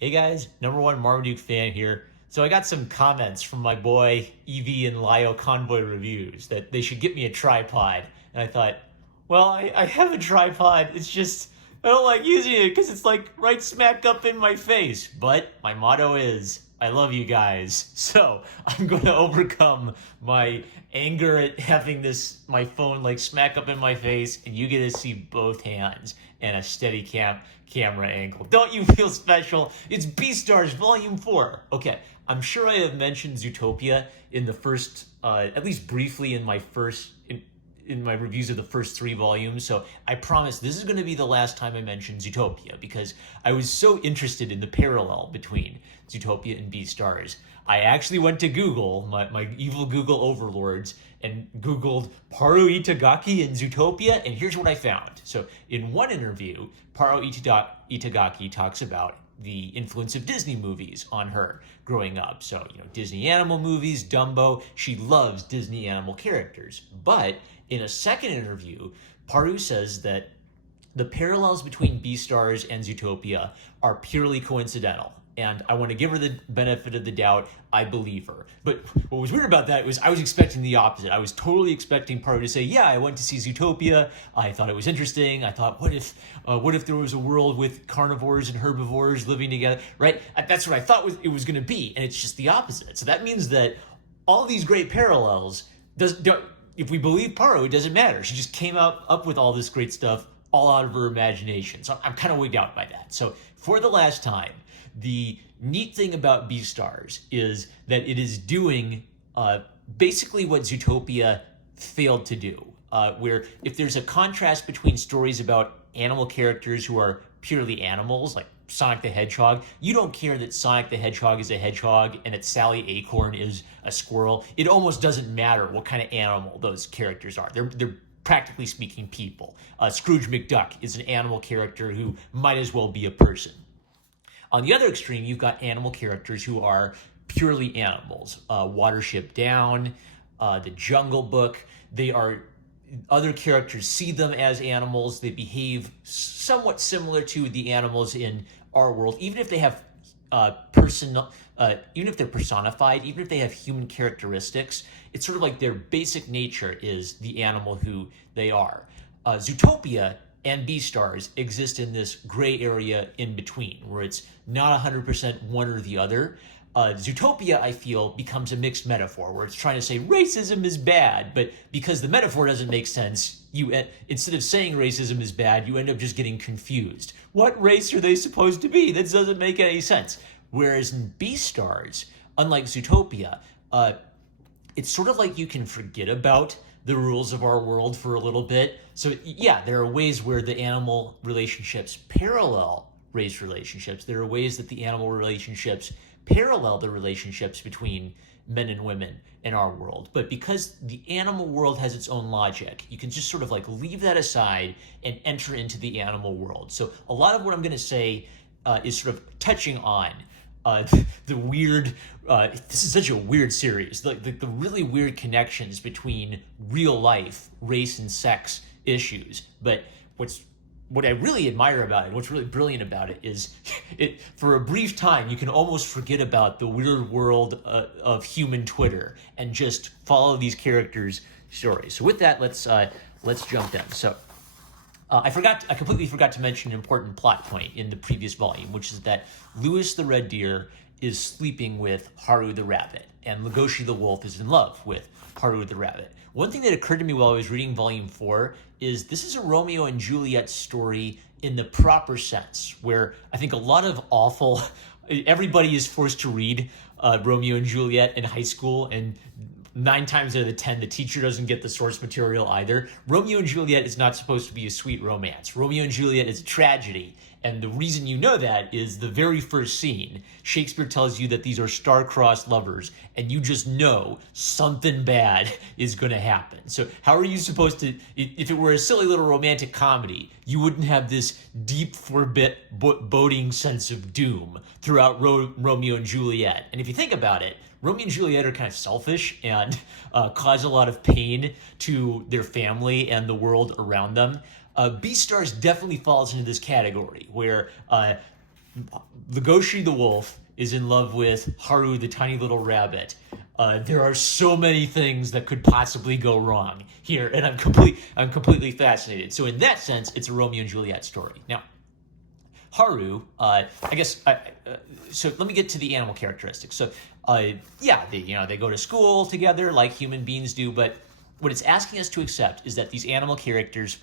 Hey guys, number one Marmaduke fan here. So I got some comments from my boy EV and Lio Convoy reviews that they should get me a tripod. And I thought, well, I have a tripod. It's just, I don't like using it because it's like right smack up in my face. But my motto is, I love you guys. So I'm going to overcome my anger at having my phone like smack up in my face, and you get to see both hands and a steady camera angle. Don't you feel special? It's Beastars Volume 4. Okay, I'm sure I have mentioned Zootopia in the first, at least briefly in my reviews of the first 3 volumes. So I promise this is going to be the last time I mention Zootopia because I was so interested in the parallel between Zootopia and Beastars. I actually went to Google, my evil Google overlords, and Googled Paru Itagaki and Zootopia, and here's what I found. So in one interview, Paru Itagaki talks about the influence of Disney movies on her growing up. So, Disney animal movies, Dumbo, she loves Disney animal characters. But in a second interview, Paru says that the parallels between Beastars and Zootopia are purely coincidental. And I want to give her the benefit of the doubt. I believe her. But what was weird about that was I was expecting the opposite. I was totally expecting Paru to say, yeah, I went to see Zootopia. I thought it was interesting. I thought, what if there was a world with carnivores and herbivores living together, right? That's what I thought it was going to be. And it's just the opposite. So that means that all these great parallels, if we believe Paru, it doesn't matter. She just came up with all this great stuff all out of her imagination. So I'm kind of wigged out by that. So for the last time, the neat thing about Beastars is that it is doing basically what Zootopia failed to do. Where if there's a contrast between stories about animal characters who are purely animals, like Sonic the Hedgehog, you don't care that Sonic the Hedgehog is a hedgehog and that Sally Acorn is a squirrel. It almost doesn't matter what kind of animal those characters are. They're practically speaking people. Scrooge McDuck is an animal character who might as well be a person. On the other extreme, you've got animal characters who are purely animals. Watership Down, The Jungle Book, other characters see them as animals. They behave somewhat similar to the animals in our world, even if they have even if they're personified, even if they have human characteristics. It's sort of like their basic nature is the animal who they are. Zootopia and Beastars exist in this gray area in between, where it's not 100% one or the other. Zootopia, I feel, becomes a mixed metaphor, where it's trying to say racism is bad, but because the metaphor doesn't make sense, instead of saying racism is bad, you end up just getting confused. What race are they supposed to be? That doesn't make any sense. Whereas in Beastars, unlike Zootopia, it's sort of like you can forget about the rules of our world for a little bit. So yeah, there are ways where the animal relationships parallel race relationships. There are ways that the animal relationships parallel the relationships between men and women in our world. But because the animal world has its own logic, you can just sort of like leave that aside and enter into the animal world. So a lot of what I'm going to say is sort of touching on the weird, this is such a weird series, the really weird connections between real life, race and sex issues. But what I really admire about it, what's really brilliant about it is for a brief time, you can almost forget about the weird world of human Twitter and just follow these characters' stories. So with that, let's jump in. So I completely forgot to mention an important plot point in the previous volume, which is that Louis the Red Deer is sleeping with Haru the Rabbit, and Legoshi the Wolf is in love with Haru the Rabbit. One thing that occurred to me while I was reading Volume 4 is this is a Romeo and Juliet story in the proper sense, where I think a lot of everybody is forced to read Romeo and Juliet in high school, and 9 times out of 10, the teacher doesn't get the source material either. Romeo and Juliet is not supposed to be a sweet romance. Romeo and Juliet is a tragedy. And the reason you know that is the very first scene. Shakespeare tells you that these are star-crossed lovers, and you just know something bad is going to happen. So how are you supposed to, if it were a silly little romantic comedy, you wouldn't have this deep, foreboding sense of doom throughout Romeo and Juliet. And if you think about it, Romeo and Juliet are kind of selfish and cause a lot of pain to their family and the world around them. Beastars definitely falls into this category where Legoshi the wolf is in love with Haru the tiny little rabbit. There are so many things that could possibly go wrong here, and I'm completely fascinated. So in that sense, it's a Romeo and Juliet story. Now, Haru, so let me get to the animal characteristics. So, they go to school together like human beings do, but what it's asking us to accept is that these animal characters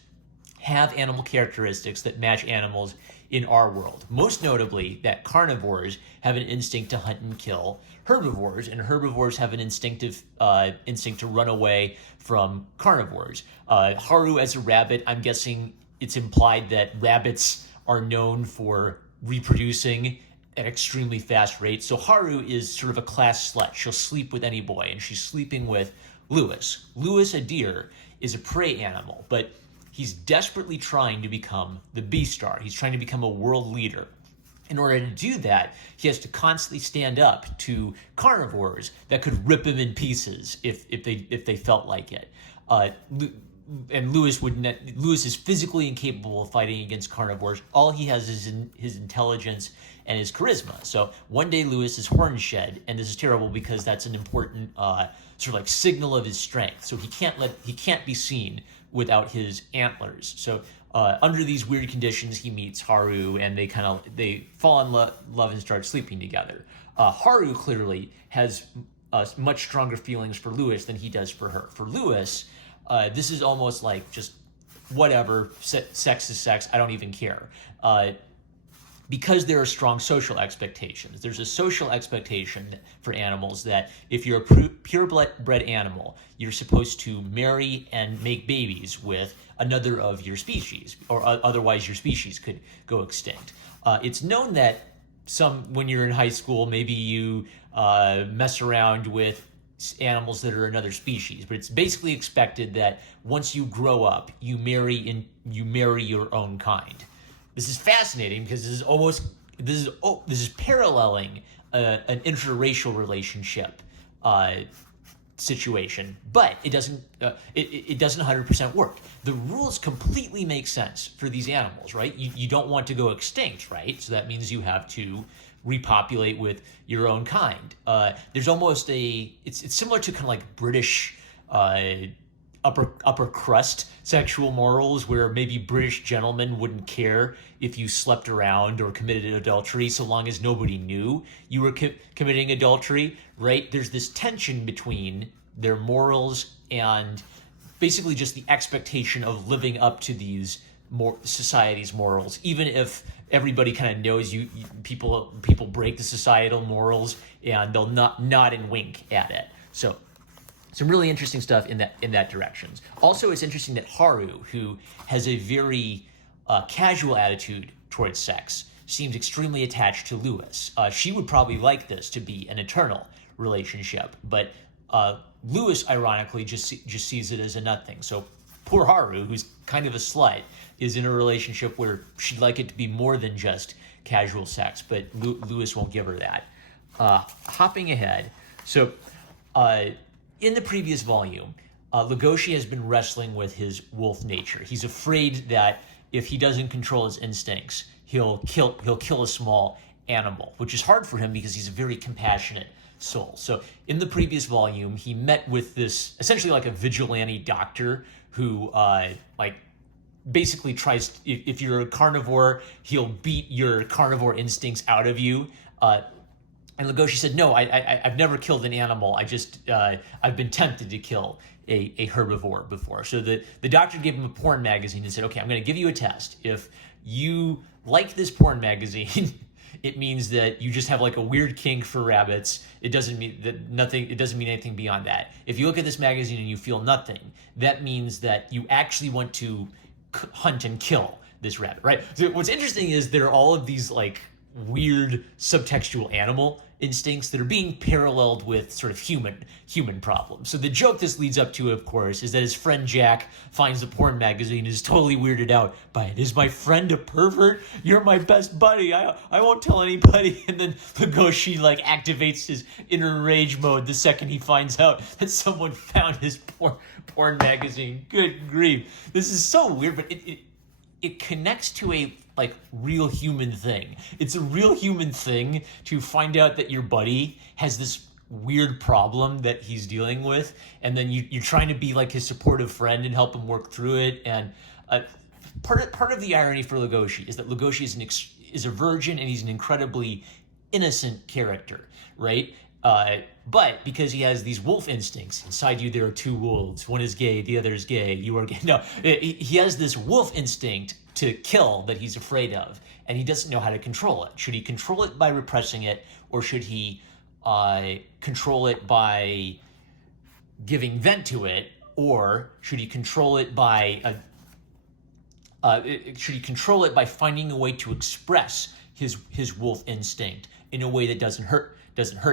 have animal characteristics that match animals in our world. Most notably, that carnivores have an instinct to hunt and kill herbivores, and herbivores have an instinct to run away from carnivores. Haru as a rabbit, I'm guessing it's implied that rabbits are known for reproducing at extremely fast rates. So Haru is sort of a class slut. She'll sleep with any boy, and she's sleeping with Lewis. Lewis, a deer, is a prey animal, but he's desperately trying to become the Beastar. He's trying to become a world leader. In order to do that, he has to constantly stand up to carnivores that could rip him in pieces if they felt like it. And Lewis is physically incapable of fighting against carnivores. All he has is his intelligence and his charisma. So one day Lewis is horn shed, and this is terrible because that's an important sort of like signal of his strength. So he can't be seen without his antlers. So under these weird conditions, he meets Haru, and they fall in love and start sleeping together. Haru clearly has much stronger feelings for Lewis than he does for her. For Lewis, this is almost like just whatever, sex is sex, I don't even care. Because there are strong social expectations. There's a social expectation for animals that if you're a purebred animal, you're supposed to marry and make babies with another of your species, or otherwise your species could go extinct. It's known that when you're in high school, maybe you mess around with animals that are another species, but it's basically expected that once you grow up, you marry your own kind. This is fascinating because this is paralleling an interracial relationship situation, but it doesn't 100% work. The rules completely make sense for these animals, right? You don't want to go extinct, right? So that means you have to repopulate with your own kind. There's almost it's similar to kind of like British upper crust sexual morals, where maybe British gentlemen wouldn't care if you slept around or committed adultery so long as nobody knew you were committing adultery, right? There's this tension between their morals and basically just the expectation of living up to these society's morals, even if everybody kind of knows people break the societal morals and they'll nod and wink at it. So some really interesting stuff in that directions. Also, it's interesting that Haru, who has a very casual attitude towards sex, seems extremely attached to Lewis. She would probably like this to be an eternal relationship, but Lewis, ironically, just sees it as a nothing. So poor Haru, who's kind of a slut, is in a relationship where she'd like it to be more than just casual sex, but Lewis won't give her that. Hopping ahead, so in the previous volume, Legoshi has been wrestling with his wolf nature. He's afraid that if he doesn't control his instincts, he'll kill a small animal, which is hard for him because he's a very compassionate soul. So in the previous volume, he met with this essentially like a vigilante doctor who basically tries, if you're a carnivore, he'll beat your carnivore instincts out of you. And Legoshi said, no, I've never killed an animal. I've been tempted to kill a herbivore before. So the doctor gave him a porn magazine and said, okay, I'm going to give you a test. If you like this porn magazine, it means that you just have like a weird kink for rabbits. It doesn't mean anything beyond that. If you look at this magazine and you feel nothing, that means that you actually want to hunt and kill this rabbit, right? So what's interesting is there are all of these like weird subtextual animal instincts that are being paralleled with sort of human problems. So the joke this leads up to, of course, is that his friend Jack finds the porn magazine and is totally weirded out by it. Is my friend a pervert? You're my best buddy. I won't tell anybody. And then Legoshi activates his inner rage mode the second he finds out that someone found his porn magazine. Good grief. This is so weird, but it connects to a like real human thing. It's a real human thing to find out that your buddy has this weird problem that he's dealing with, and then you're trying to be like his supportive friend and help him work through it. And part of the irony for Legoshi is that Legoshi is a virgin, and he's an incredibly innocent character, right? But because he has these wolf instincts, inside you there are two wolves. One is gay, the other is gay. You are gay. No, he has this wolf instinct to kill that he's afraid of, and he doesn't know how to control it. Should he control it by repressing it, or should he control it by giving vent to it, or should he control it by finding a way to express his wolf instinct in a way that doesn't hurt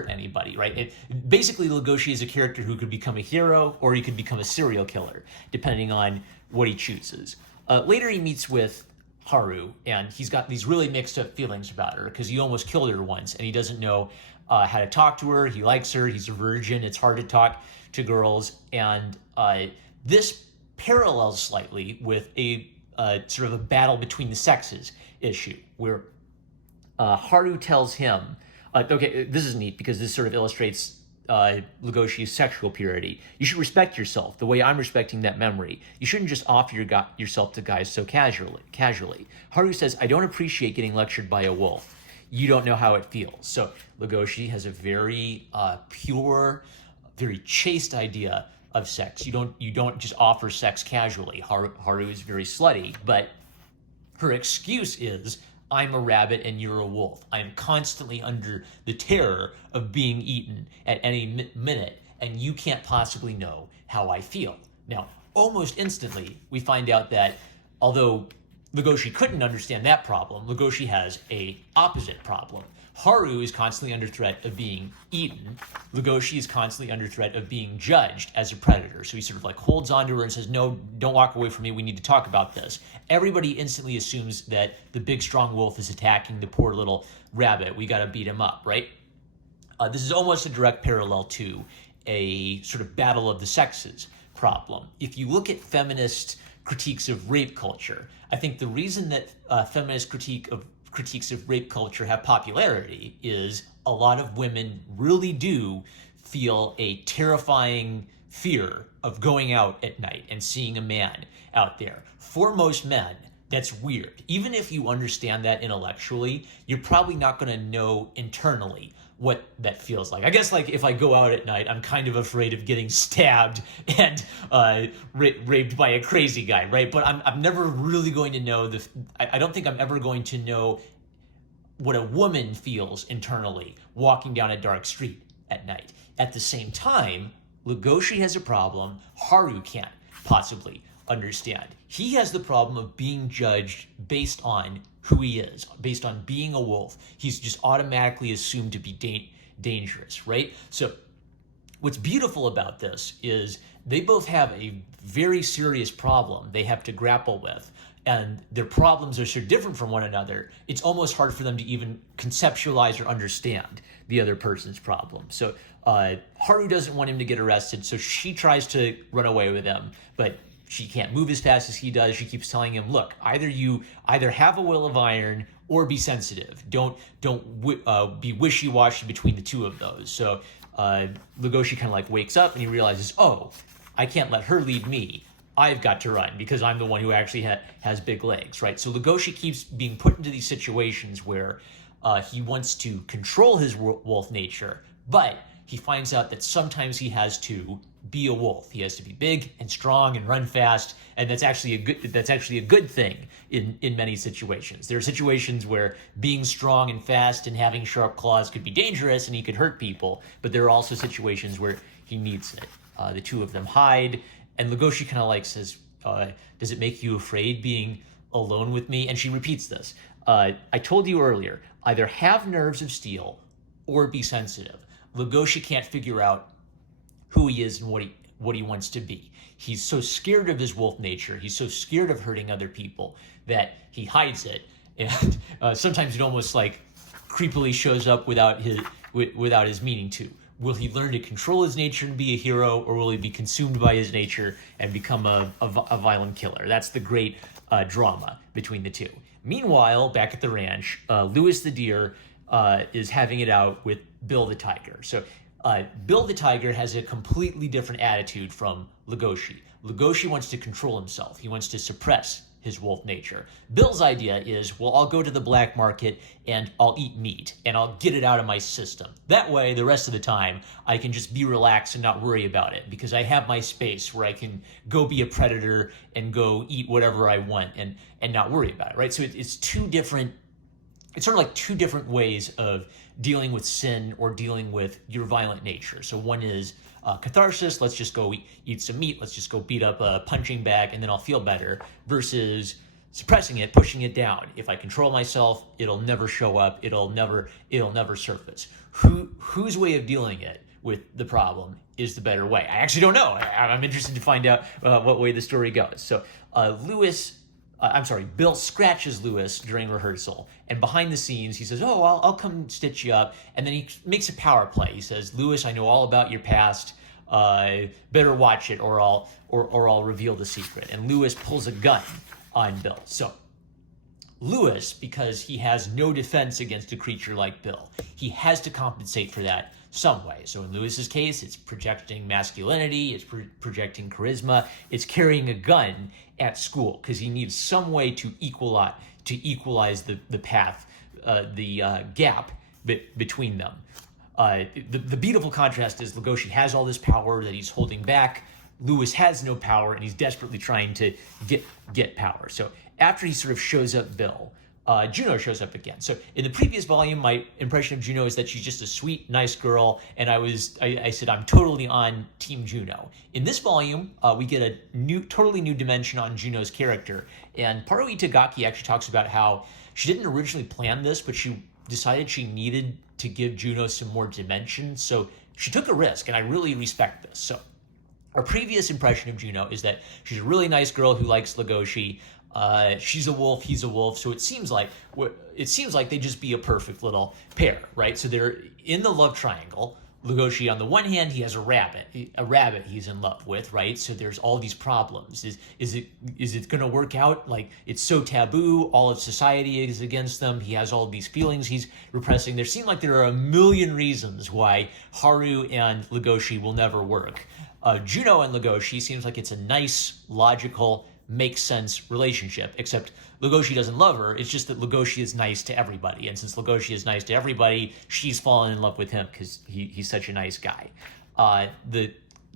anybody, right? Basically, Legoshi is a character who could become a hero, or he could become a serial killer, depending on what he chooses. Later, he meets with Paru, and he's got these really mixed up feelings about her because he almost killed her once, and he doesn't know how to talk to her. He likes her. He's a virgin. It's hard to talk to girls, and this parallels slightly with a sort of a battle between the sexes issue, where Haru tells him, okay, this is neat because this sort of illustrates Legoshi's sexual purity. You should respect yourself the way I'm respecting that memory. You shouldn't just offer yourself to guys so casually. Haru says, I don't appreciate getting lectured by a wolf. You don't know how it feels. So Legoshi has a very pure, very chaste idea of sex. You don't just offer sex casually. Haru is very slutty, but her excuse is, I'm a rabbit and you're a wolf. I'm constantly under the terror of being eaten at any minute, and you can't possibly know how I feel. Now, almost instantly, we find out that although Legoshi couldn't understand that problem, Legoshi has a opposite problem. Haru is constantly under threat of being eaten. Legoshi is constantly under threat of being judged as a predator. So he sort of like holds onto her and says, no, don't walk away from me. We need to talk about this. Everybody instantly assumes that the big strong wolf is attacking the poor little rabbit. We got to beat him up, right? This is almost a direct parallel to a sort of battle of the sexes problem. If you look at feminist critiques of rape culture, I think the reason that feminist critiques of rape culture have popularity is a lot of women really do feel a terrifying fear of going out at night and seeing a man out there. For most men, that's weird. Even if you understand that intellectually, you're probably not going to know internally what that feels like. I guess like if I go out at night, I'm kind of afraid of getting stabbed and raped by a crazy guy, right? But I'm never really going to know I don't think I'm ever going to know what a woman feels internally walking down a dark street at night. At the same time, Legoshi has a problem Haru can't possibly understand. He has the problem of being judged based on who he is, based on being a wolf. He's just automatically assumed to be dangerous, right? So what's beautiful about this is they both have a very serious problem they have to grapple with, and their problems are so different from one another, it's almost hard for them to even conceptualize or understand the other person's problem. So Haru doesn't want him to get arrested, so she tries to run away with him, but she can't move as fast as he does. She keeps telling him, look, either have a will of iron or be sensitive. Don't be wishy-washy between the two of those. So Legoshi kind of like wakes up and he realizes, oh, I can't let her lead me. I've got to run because I'm the one who actually has big legs, right? So Legoshi keeps being put into these situations where he wants to control his wolf nature, but he finds out that sometimes he has to be a wolf. He has to be big and strong and run fast, and that's actually a good thing in many situations. There are situations where being strong and fast and having sharp claws could be dangerous and he could hurt people, but there are also situations where he needs it. The two of them hide, and Legoshi kind of like says, does it make you afraid being alone with me? And she repeats this. I told you earlier, either have nerves of steel or be sensitive. Legoshi can't figure out who he is and what he wants to be. He's so scared of his wolf nature. He's so scared of hurting other people that he hides it. And sometimes it almost like creepily shows up without his meaning to. Will he learn to control his nature and be a hero, or will he be consumed by his nature and become a violent killer? That's the great drama between the two. Meanwhile, back at the ranch, Lewis the deer is having it out with Bill the tiger. So Bill the tiger has a completely different attitude from Legoshi. Legoshi wants to control himself. He wants to suppress his wolf nature. Bill's idea is, well, I'll go to the black market and I'll eat meat and I'll get it out of my system. That way, the rest of the time, I can just be relaxed and not worry about it because I have my space where I can go be a predator and go eat whatever I want and not worry about it, right? So it's sort of like two different ways of dealing with sin or dealing with your violent nature. So one is catharsis, let's just go eat some meat, let's just go beat up a punching bag and then I'll feel better, versus suppressing it, pushing it down. If I control myself, it'll never show up, it'll never surface. Whose way of dealing with the problem is the better way? I actually don't know. I'm interested to find out what way the story goes. So Bill scratches Lewis during rehearsal, and behind the scenes he says, "Oh, I'll come stitch you up," and then he makes a power play. He says, "Lewis, I know all about your past. Better watch it, or I'll reveal the secret." And Lewis pulls a gun on Bill. So Lewis, because he has no defense against a creature like Bill, he has to compensate for that some way. So in Lewis's case, it's projecting masculinity, it's projecting charisma, it's carrying a gun at school because he needs some way to equalize the path, the gap between them. The beautiful contrast is Legoshi has all this power that he's holding back. Lewis has no power, and he's desperately trying to get power. So after he sort of shows up Bill, Juno shows up again. So in the previous volume, my impression of Juno is that she's just a sweet, nice girl, and I said I'm totally on Team Juno. In this volume, we get a totally new dimension on Juno's character, and Paru Itagaki actually talks about how she didn't originally plan this, but she decided she needed to give Juno some more dimension, so she took a risk, and I really respect this. So our previous impression of Juno is that she's a really nice girl who likes Legoshi. She's a wolf, he's a wolf, so it seems like they just be a perfect little pair, right? So they're in the love triangle. Legoshi, on the one hand, he has a rabbit he's in love with, right? So there's all these problems. Is it going to work out? Like, it's so taboo. All of society is against them. He has all of these feelings he's repressing. There seem like there are a million reasons why Haru and Legoshi will never work. Juno and Legoshi seems like it's a nice, logical, makes sense relationship, except Legoshi doesn't love her. It's just that Legoshi is nice to everybody. And since Legoshi is nice to everybody, she's fallen in love with him because he's such a nice guy. The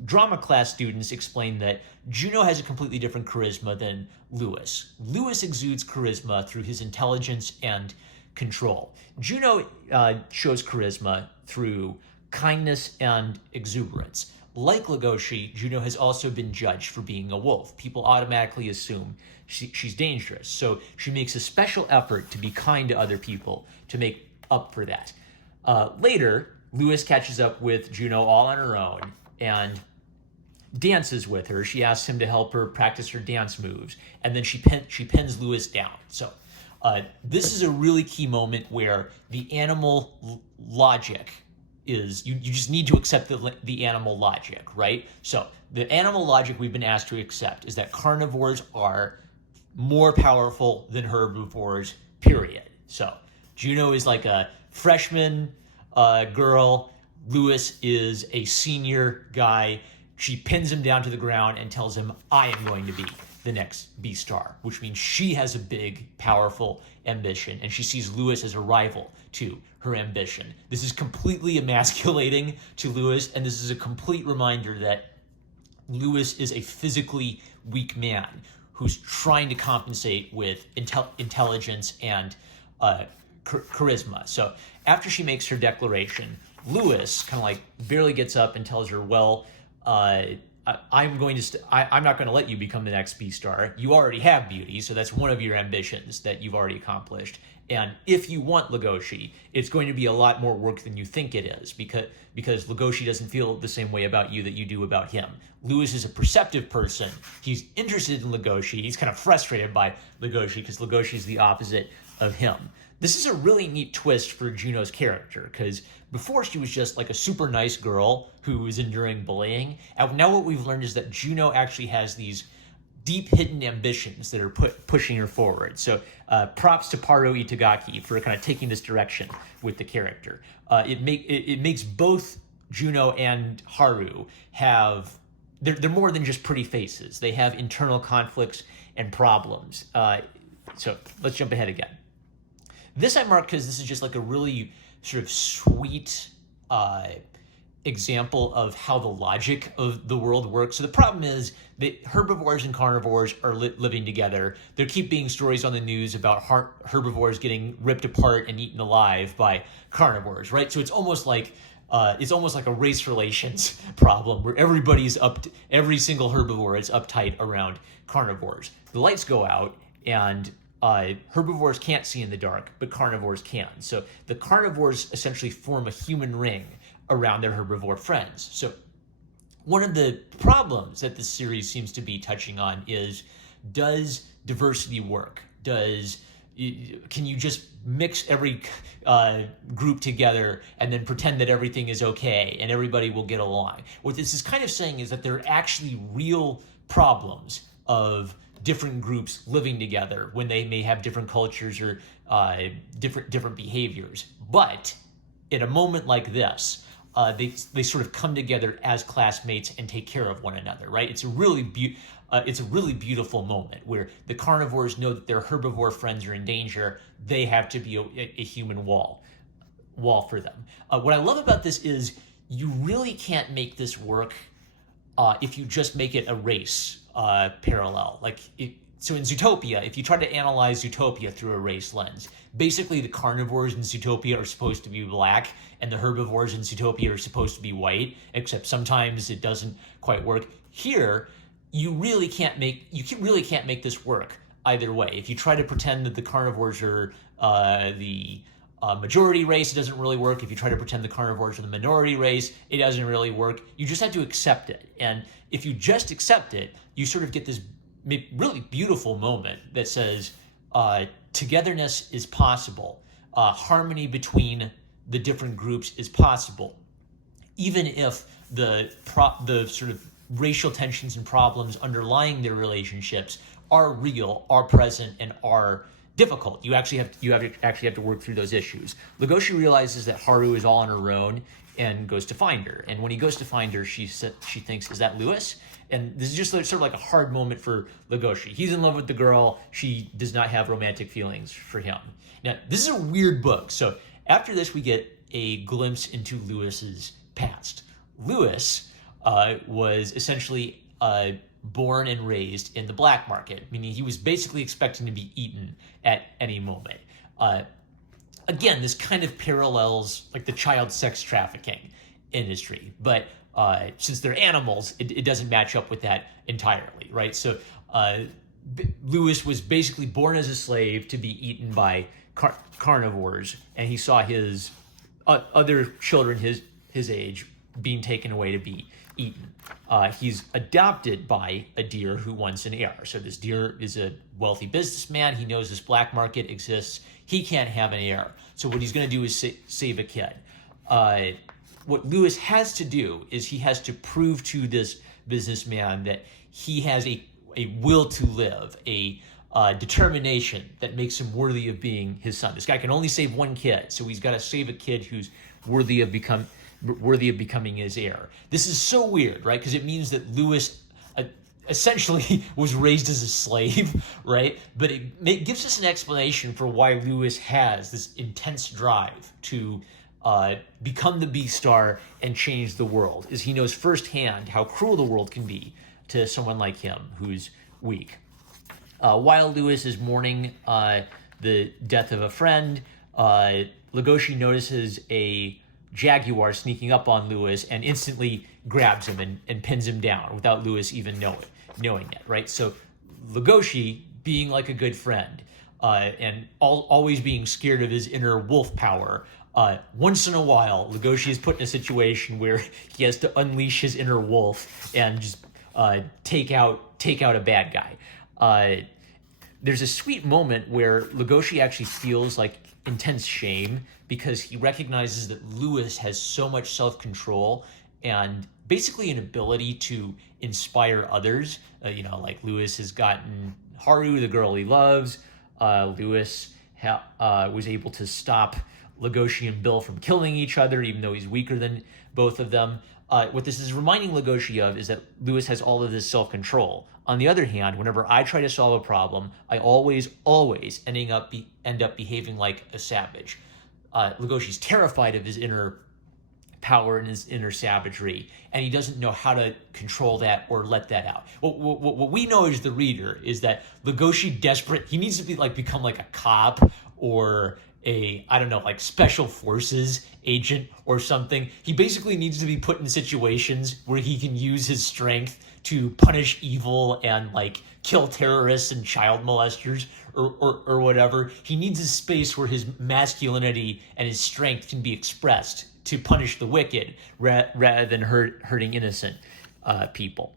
drama class students explain that Juno has a completely different charisma than Lewis. Lewis exudes charisma through his intelligence and control. Juno shows charisma through kindness and exuberance. Like Legoshi, Juno has also been judged for being a wolf. People automatically assume she's dangerous. So she makes a special effort to be kind to other people to make up for that. Later, Lewis catches up with Juno all on her own and dances with her. She asks him to help her practice her dance moves, and then she pins Lewis down. So this is a really key moment where the animal logic is, you just need to accept the animal logic, right? So the animal logic we've been asked to accept is that carnivores are more powerful than herbivores, period. So Juno is like a freshman girl. Lewis is a senior guy. She pins him down to the ground and tells him, I am going to be the next Beastar, which means she has a big, powerful ambition, and she sees Lewis as a rival to her ambition. This is completely emasculating to Lewis, and this is a complete reminder that Lewis is a physically weak man who's trying to compensate with intelligence and charisma. So after she makes her declaration, Lewis kind of like barely gets up and tells her, well, I'm not going to let you become the next Beastar. You already have beauty, so that's one of your ambitions that you've already accomplished. And if you want Legoshi, it's going to be a lot more work than you think it is, because Legoshi doesn't feel the same way about you that you do about him. Lewis is a perceptive person. He's interested in Legoshi. He's kind of frustrated by Legoshi because Legoshi is the opposite of him. This is a really neat twist for Juno's character, because before she was just like a super nice girl who was enduring bullying. And now what we've learned is that Juno actually has these deep hidden ambitions that are pushing her forward. So props to Paru Itagaki for kind of taking this direction with the character. It makes both Juno and Haru have they're more than just pretty faces. They have internal conflicts and problems. So let's jump ahead again. This I mark because this is just like a really sort of sweet example of how the logic of the world works. So the problem is that herbivores and carnivores are living together. There keep being stories on the news about herbivores getting ripped apart and eaten alive by carnivores, right? So it's almost like a race relations problem where every single herbivore is uptight around carnivores. The lights go out and herbivores can't see in the dark, but carnivores can. So the carnivores essentially form a human ring around their herbivore friends. So one of the problems that this series seems to be touching on is, does diversity work? Can you just mix every group together and then pretend that everything is okay and everybody will get along? What this is kind of saying is that there are actually real problems of different groups living together when they may have different cultures or different behaviors. But in a moment like this, they sort of come together as classmates and take care of one another, right? It's a really beautiful moment where the carnivores know that their herbivore friends are in danger. They have to be a human wall for them. What I love about this is you really can't make this work if you just make it a race parallel. So in Zootopia, if you try to analyze Zootopia through a race lens, basically the carnivores in Zootopia are supposed to be black and the herbivores in Zootopia are supposed to be white, except sometimes it doesn't quite work. Here, you really can't make this work either way. If you try to pretend that the carnivores are the majority race, it doesn't really work. If you try to pretend the carnivores are the minority race, it doesn't really work. You just have to accept it. And if you just accept it, you sort of get this really beautiful moment that says togetherness is possible. Harmony between the different groups is possible. Even if the sort of racial tensions and problems underlying their relationships are real, are present, and are difficult. You actually have to work through those issues. Legoshi realizes that Haru is all on her own and goes to find her. And when he goes to find her, she thinks, "Is that Lewis?" And this is just sort of like a hard moment for Legoshi. He's in love with the girl. She does not have romantic feelings for him. Now, this is a weird book. So after this, we get a glimpse into Lewis's past. Lewis was essentially born and raised in the black market, meaning he was basically expecting to be eaten at any moment. Again, this kind of parallels like the child sex trafficking industry, but since they're animals, it doesn't match up with that entirely, right? So Lewis was basically born as a slave to be eaten by carnivores, and he saw his other children his age being taken away to be eaten. He's adopted by a deer who wants an heir. So this deer is a wealthy businessman. He knows this black market exists. He can't have an heir. So what he's going to do is save a kid. What Lewis has to do is he has to prove to this businessman that he has a will to live, a determination that makes him worthy of being his son. This guy can only save one kid, so he's got to save a kid who's worthy of becoming his heir. This is so weird, right? Because it means that Lewis essentially was raised as a slave, right? But it gives us an explanation for why Lewis has this intense drive to become the Beastar and change the world, is he knows firsthand how cruel the world can be to someone like him who's weak. While Lewis is mourning the death of a friend, Legoshi notices a jaguar sneaking up on Lewis and instantly grabs him and pins him down without Lewis even knowing it, right? So Legoshi, being like a good friend and always being scared of his inner wolf power, once in a while, Legoshi is put in a situation where he has to unleash his inner wolf and just take out a bad guy. There's a sweet moment where Legoshi actually feels like intense shame because he recognizes that Lewis has so much self-control and basically an ability to inspire others. Like Lewis has gotten Haru, the girl he loves. Lewis was able to stop Legoshi and Bill from killing each other, even though he's weaker than both of them. What this is reminding Legoshi of is that Lewis has all of this self-control. On the other hand, whenever I try to solve a problem, I always end up behaving like a savage. Legoshi's terrified of his inner power and his inner savagery, and he doesn't know how to control that or let that out. What we know as the reader is that Legoshi he needs to become like a cop or like special forces agent or something. He basically needs to be put in situations where he can use his strength to punish evil and kill terrorists and child molesters or whatever. He needs a space where his masculinity and his strength can be expressed to punish the wicked rather than hurting innocent people.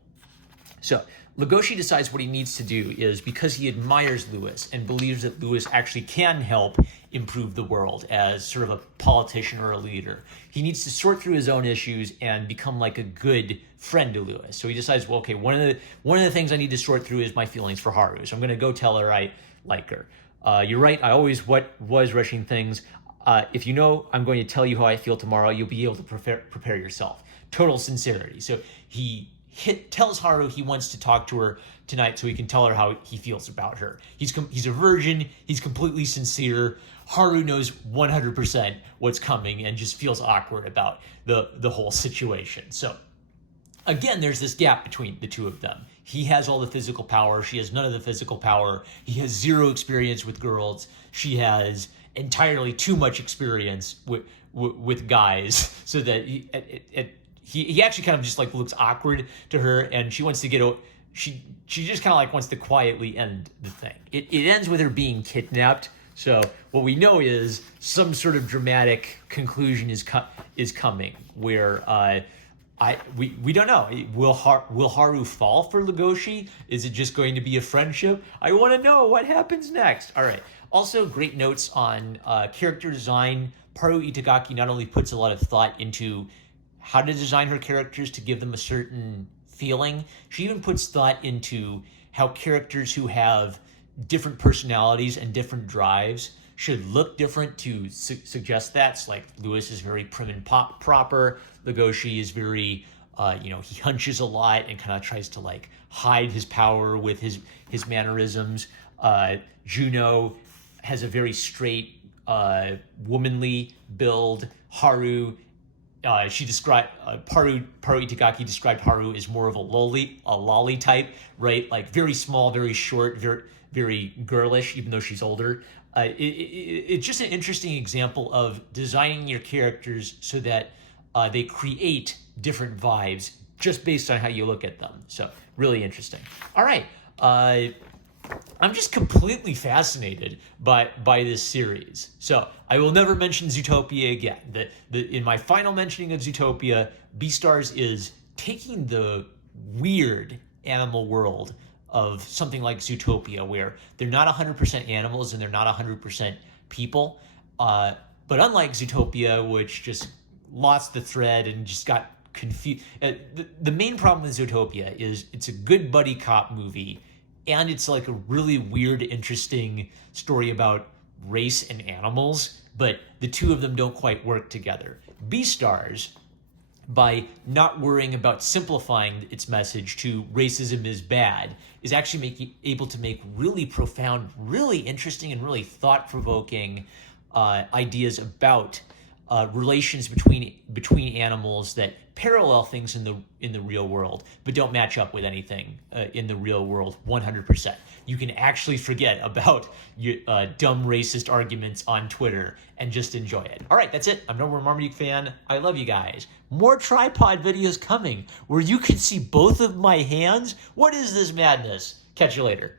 So Legoshi decides what he needs to do is, because he admires Lewis and believes that Lewis actually can help improve the world as sort of a politician or a leader, he needs to sort through his own issues and become like a good friend to Lewis. So he decides, well, okay, one of the things I need to sort through is my feelings for Haru. So I'm going to go tell her I like her. You're right, I always was rushing things. If you know I'm going to tell you how I feel tomorrow, you'll be able to prepare yourself. Total sincerity. So he tells Haru he wants to talk to her tonight so he can tell her how he feels about her. He's a virgin. He's completely sincere. Haru knows 100% what's coming and just feels awkward about the whole situation. So again, there's this gap between the two of them. He has all the physical power. She has none of the physical power. He has zero experience with girls. She has entirely too much experience with guys, so that he actually kind of just looks awkward to her, and she wants to she just kind of wants to quietly end the thing. It ends with her being kidnapped. So what we know is some sort of dramatic conclusion is coming where we don't know. Will Haru fall for Legoshi? Is it just going to be a friendship? I want to know what happens next. All right. Also, great notes on character design. Paru Itagaki not only puts a lot of thought into how to design her characters to give them a certain feeling, she even puts thought into how characters who have different personalities and different drives should look different to suggest that. So, Lewis is very prim and proper. Legoshi is very, he hunches a lot and kind of tries to hide his power with his mannerisms. Juno has a very straight, womanly build. Haru, Paru Itagaki described Haru as more of a lolly type, right? Very small, very short, very girlish, even though she's older. It's just an interesting example of designing your characters so that they create different vibes just based on how you look at them. So really interesting. All right. I'm just completely fascinated by this series. So I will never mention Zootopia again. In my final mentioning of Zootopia, Beastars is taking the weird animal world of something like Zootopia, where they're not 100% animals and they're not 100% people. But unlike Zootopia, which just lost the thread and just got confused. The main problem with Zootopia is it's a good buddy cop movie, and it's a really weird, interesting story about race and animals, but the two of them don't quite work together. Beastars, by not worrying about simplifying its message to racism is bad, is actually able to make really profound, really interesting, and really thought-provoking ideas about relations between animals that parallel things in the real world, but don't match up with anything in the real world 100%. You can actually forget about your dumb racist arguments on Twitter and just enjoy it. All right, that's it. I'm no more Marmaduke fan. I love you guys. More tripod videos coming where you can see both of my hands. What is this madness? Catch you later.